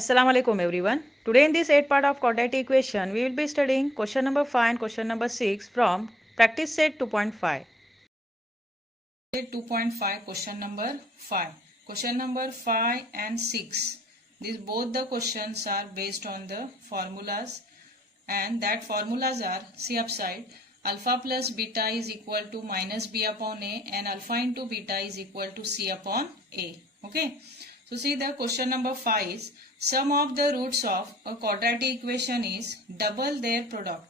Assalamu alaikum everyone. Today in this 8 part of quadratic equation, we will be studying question number 5 and question number 6 from practice set 2.5. 2.5 question number 5. Question number 5 and 6. These both the questions are based on the formulas, and that formulas are, see upside, alpha plus beta is equal to minus b upon a and alpha into beta is equal to c upon a. Okay. So see the question number 5 is sum of the roots of a quadratic equation is double their product.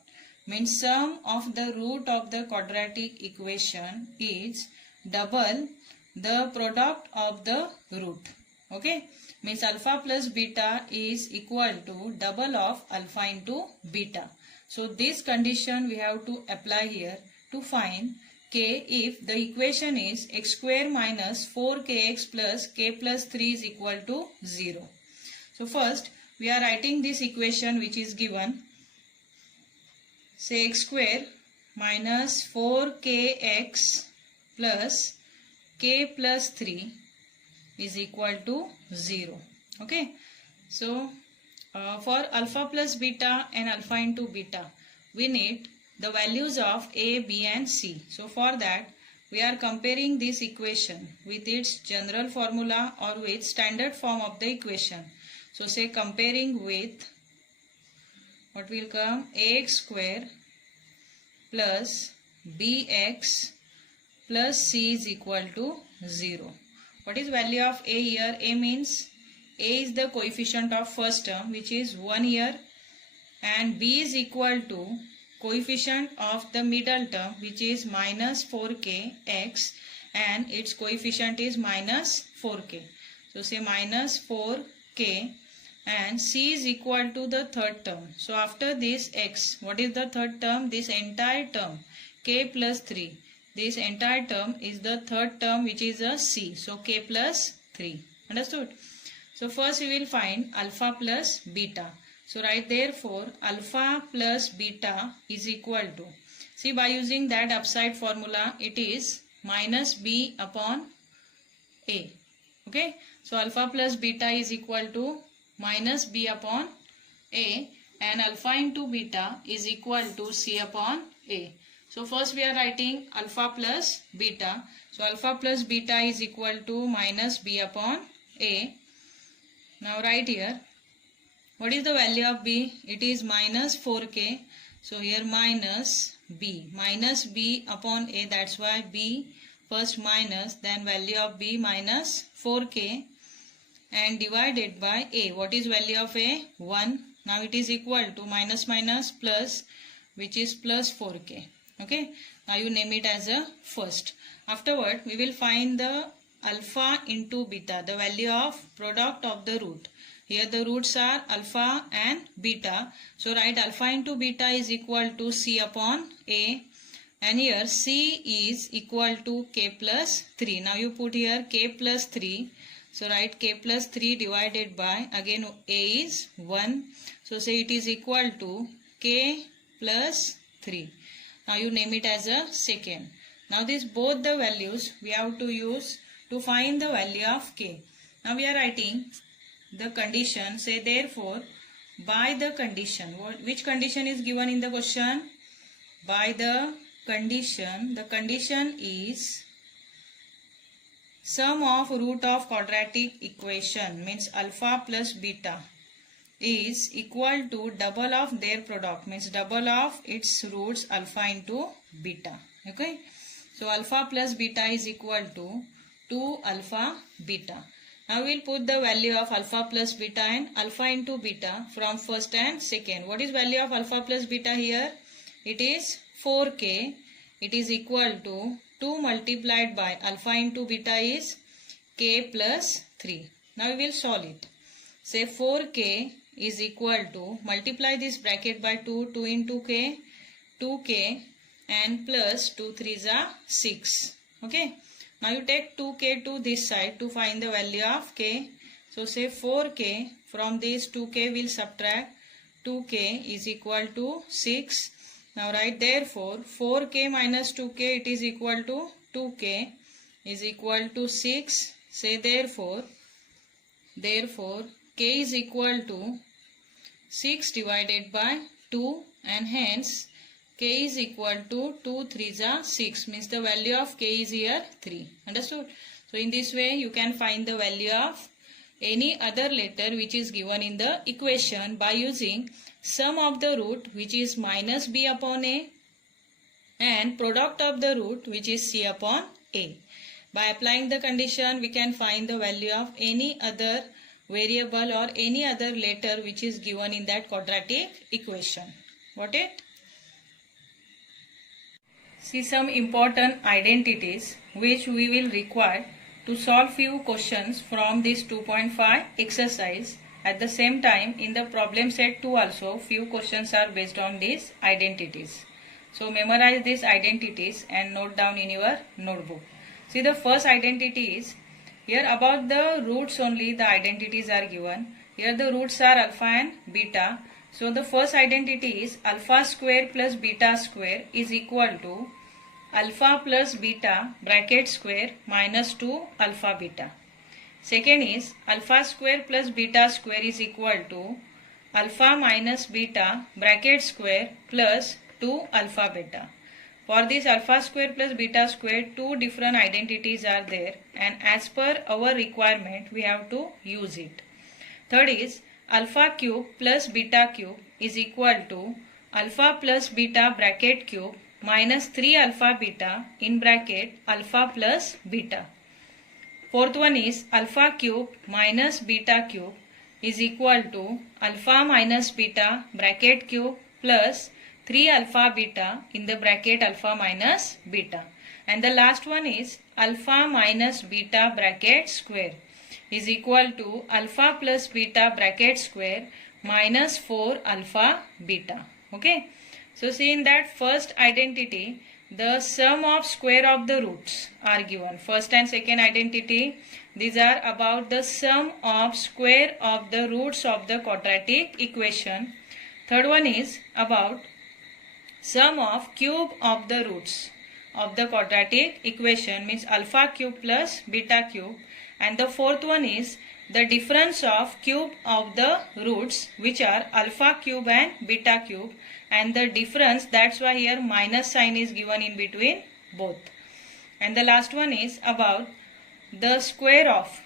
Means sum of the root of the quadratic equation is double the product of the root. Okay. Means alpha plus beta is equal to double of alpha into beta. So this condition we have to apply here to find k if the equation is x square minus 4kx plus k plus 3 is equal to 0. So first we are writing this equation which is given. Say x square minus 4kx plus k plus 3 is equal to 0. Okay. So for alpha plus beta and alpha into beta, we need the values of a, b and c. So for that we are comparing this equation with its general formula or with standard form of the equation. So say comparing with what will come, ax square plus bx plus c is equal to 0. What is value of a here? A means a is the coefficient of first term which is 1 here, and b is equal to coefficient of the middle term which is minus 4k x and its coefficient is minus 4k. So say minus 4k and c is equal to the third term. So after this x, what is the third term? This entire term k plus 3. This entire term is the third term which is a c. So k plus 3. Understood? So first we will find alpha plus beta. So write therefore alpha plus beta is equal to, see by using that upside formula it is minus b upon a. Okay. So alpha plus beta is equal to minus b upon a and alpha into beta is equal to c upon a. So first we are writing alpha plus beta. So alpha plus beta is equal to minus b upon a. Now write here. What is the value of b? It is minus 4k. So here minus b upon a. That's why b first minus, then value of b minus 4k and divided by a. What is value of a? 1. Now it is equal to minus minus plus, which is plus 4k. Okay. Now you name it as a first. Afterward we will find the alpha into beta, the value of product of the root. Here the roots are alpha and beta. So write alpha into beta is equal to c upon a. And here c is equal to k plus 3. Now you put here k plus 3. So write k plus 3 divided by, again a is 1. So say it is equal to k plus 3. Now you name it as a second. Now these both the values we have to use to find the value of k. Now we are writing the condition. Say therefore by the condition. Which condition is given in the question? By the condition is sum of root of quadratic equation, means alpha plus beta, is equal to double of their product, means double of its roots alpha into beta. Okay. So alpha plus beta is equal to 2 alpha beta. Now we will put the value of alpha plus beta and alpha into beta from first and second. What is value of alpha plus beta here? It is 4k. It is equal to 2 multiplied by alpha into beta is k plus 3. Now we will solve it. Say 4k is equal to, multiply this bracket by 2, 2 into k, 2k and plus 2 3s are 6. Okay. Now you take 2k to this side to find the value of k. So say 4k, from this 2k will subtract 2k is equal to 6. Now write therefore 4k minus 2k, it is equal to 2k is equal to 6. Say therefore k is equal to 6 divided by 2, and hence k is equal to 2 3s are 6, means the value of k is here 3. Understood? So in this way you can find the value of any other letter which is given in the equation by using sum of the root, which is minus b upon a, and product of the root, which is c upon a. By applying the condition, we can find the value of any other variable or any other letter which is given in that quadratic equation. Got it? See some important identities which we will require to solve few questions from this 2.5 exercise. At the same time, in the problem set 2 also, few questions are based on these identities. So memorize these identities and note down in your notebook. See, the first identity is, here about the roots only the identities are given. Here the roots are alpha and beta. So the first identity is alpha square plus beta square is equal to alpha plus beta bracket square minus 2 alpha beta. Second is alpha square plus beta square is equal to alpha minus beta bracket square plus 2 alpha beta. For this alpha square plus beta square, two different identities are there, and as per our requirement we have to use it. Third is alpha cube plus beta cube is equal to alpha plus beta bracket cube minus 3 alpha beta in bracket alpha plus beta. Fourth one is alpha cube minus beta cube is equal to alpha minus beta bracket cube plus 3 alpha beta in the bracket alpha minus beta. And the last one is alpha minus beta bracket square is equal to alpha plus beta bracket square minus 4 alpha beta. Okay. So see, in that first identity, the sum of square of the roots are given. First and second identity, these are about the sum of square of the roots of the quadratic equation. Third one is about sum of cube of the roots of the quadratic equation, means alpha cube plus beta cube. And the fourth one is the difference of cube of the roots, which are alpha cube and beta cube, and the difference, that's why here minus sign is given in between both. And the last one is about the square of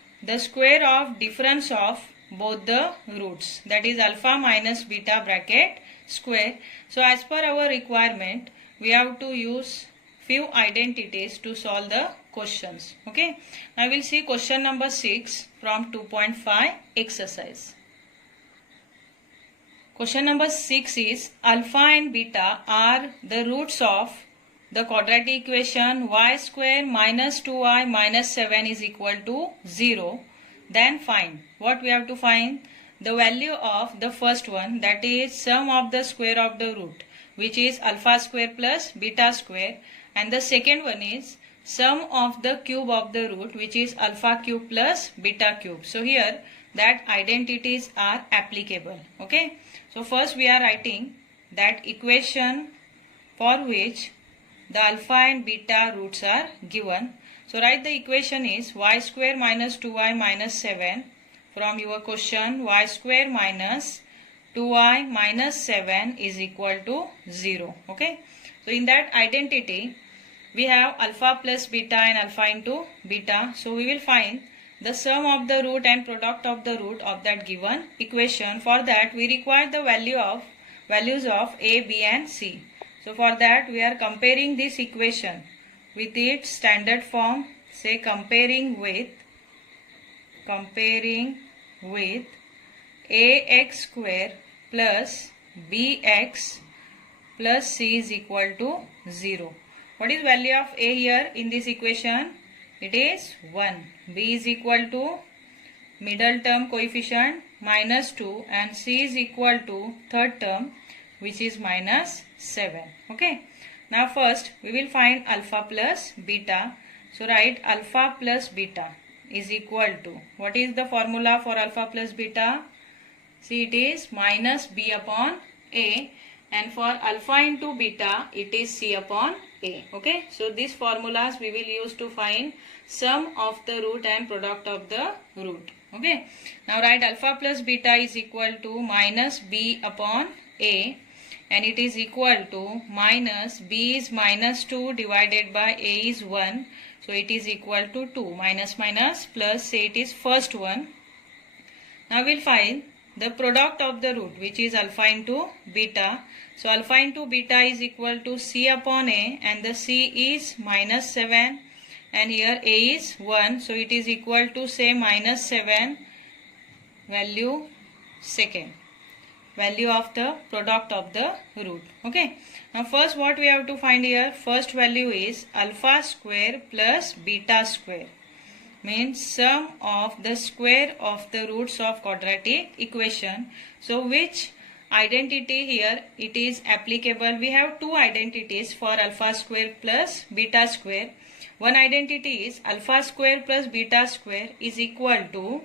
difference of both the roots, that is alpha minus beta bracket square. So as per our requirement, we have to use few identities to solve the questions. Okay. Now we will see question number 6 from 2.5 exercise. Question number 6 is alpha and beta are the roots of the quadratic equation y square minus 2y minus 7 is equal to 0. Then find. What we have to find? The value of the first one, that is sum of the square of the root, which is alpha square plus beta square, and the second one is sum of the cube of the root, which is alpha cube plus beta cube. So here that identities are applicable. Okay. So first we are writing that equation for which the alpha and beta roots are given. So write the equation is y square minus 2y minus 7. From your question, y square minus 2y minus 7 is equal to 0. Okay. So in that identity, we have alpha plus beta and alpha into beta. So we will find the sum of the root and product of the root of that given equation. For that, we require the values of a, b and c. So for that, we are comparing this equation with its standard form. Say comparing with ax square plus bx plus c is equal to 0. What is value of a here in this equation? It is 1. B is equal to middle term coefficient minus 2, and c is equal to third term, which is minus 7. Okay. Now first we will find alpha plus beta. So write alpha plus beta is equal to, what is the formula for alpha plus beta? See, it is minus b upon a, and for alpha into beta it is c upon a. Okay. So these formulas we will use to find sum of the root and product of the root. Okay. Now write alpha plus beta is equal to minus b upon a, and it is equal to minus b is minus 2 divided by a is 1. So it is equal to 2. Minus minus plus, say it is first one. Now we'll find the product of the root, which is alpha into beta. So alpha into beta is equal to c upon a, and the c is minus 7 and here a is 1. So it is equal to, say, minus 7 value second. Value of the product of the root. Okay. Now first what we have to find here, first value is alpha square plus beta square. Means sum of the square of the roots of quadratic equation. So which identity here it is applicable? We have two identities for alpha square plus beta square. One identity is alpha square plus beta square is equal to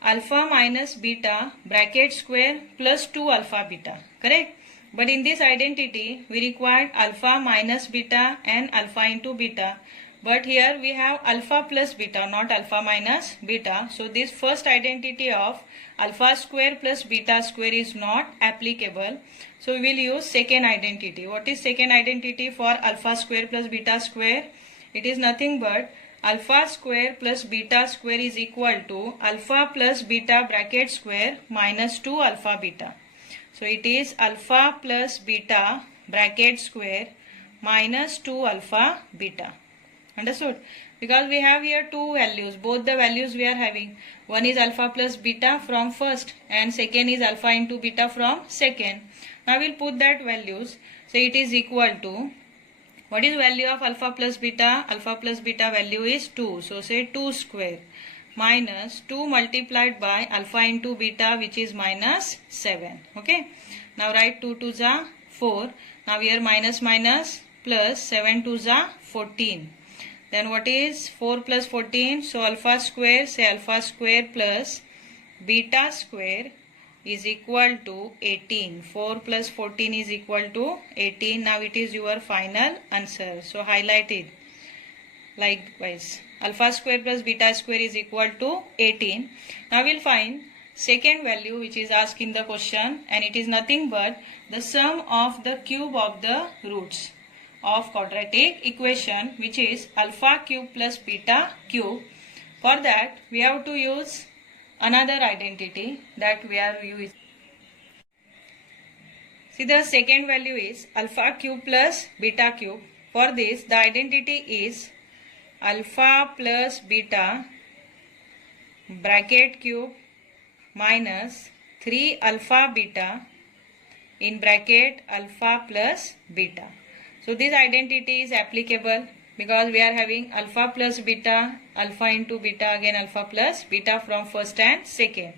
alpha minus beta bracket square plus 2 alpha beta. Correct? But in this identity we required alpha minus beta and alpha into beta. But here we have alpha plus beta, not alpha minus beta. So this first identity of alpha square plus beta square is not applicable. So we will use second identity. What is second identity for alpha square plus beta square? It is nothing but alpha square plus beta square is equal to alpha plus beta bracket square minus 2 alpha beta. So it is alpha plus beta bracket square minus 2 alpha beta. Understood? Because we have here two values, both the values we are having. One is alpha plus beta from first and second is alpha into beta from second. Now we will put that values. So it is equal to, what is value of alpha plus beta? Alpha plus beta value is 2. So say 2 square minus 2 multiplied by alpha into beta, which is minus 7. Okay. Now write 2 to the 4. Now here minus minus plus 7 to the 14. Then what is 4 plus 14? So alpha square, say alpha square plus beta square is equal to 18. 4 plus 14 is equal to 18. Now it is your final answer. So highlight it. Likewise, alpha square plus beta square is equal to 18. Now we'll find second value which is asked in the question, and it is nothing but the sum of the cube of the roots of quadratic equation, which is alpha cube plus beta cube. For that we have to use another identity that we are using. See, the second value is alpha cube plus beta cube. For this the identity is alpha plus beta bracket cube minus 3 alpha beta in bracket alpha plus beta. So this identity is applicable because we are having alpha plus beta, alpha into beta, again alpha plus beta from first and second.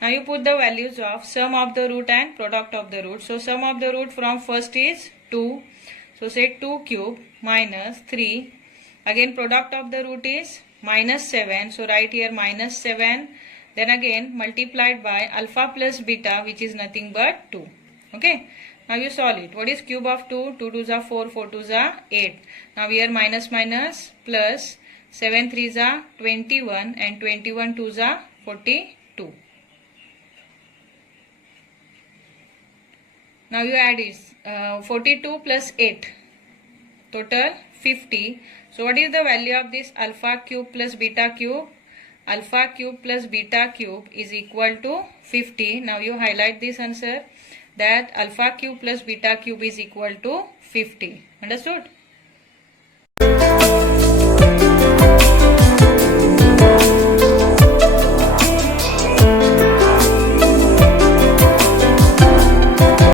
Now you put the values of sum of the root and product of the root. So sum of the root from first is 2. So say 2 cube minus 3. Again product of the root is minus 7. So write here minus 7. Then again multiplied by alpha plus beta, which is nothing but 2. Okay. Now you solve it. What is cube of 2? 2 to the 4, 4 to the 8. Now here minus minus plus 7 3 the 21 and 21 to the 42. Now you add is 42 plus 8, total 50. So what is the value of this alpha cube plus beta cube? Alpha cube plus beta cube is equal to 50. Now you highlight this answer, that alpha cube plus beta cube is equal to 50. Understood?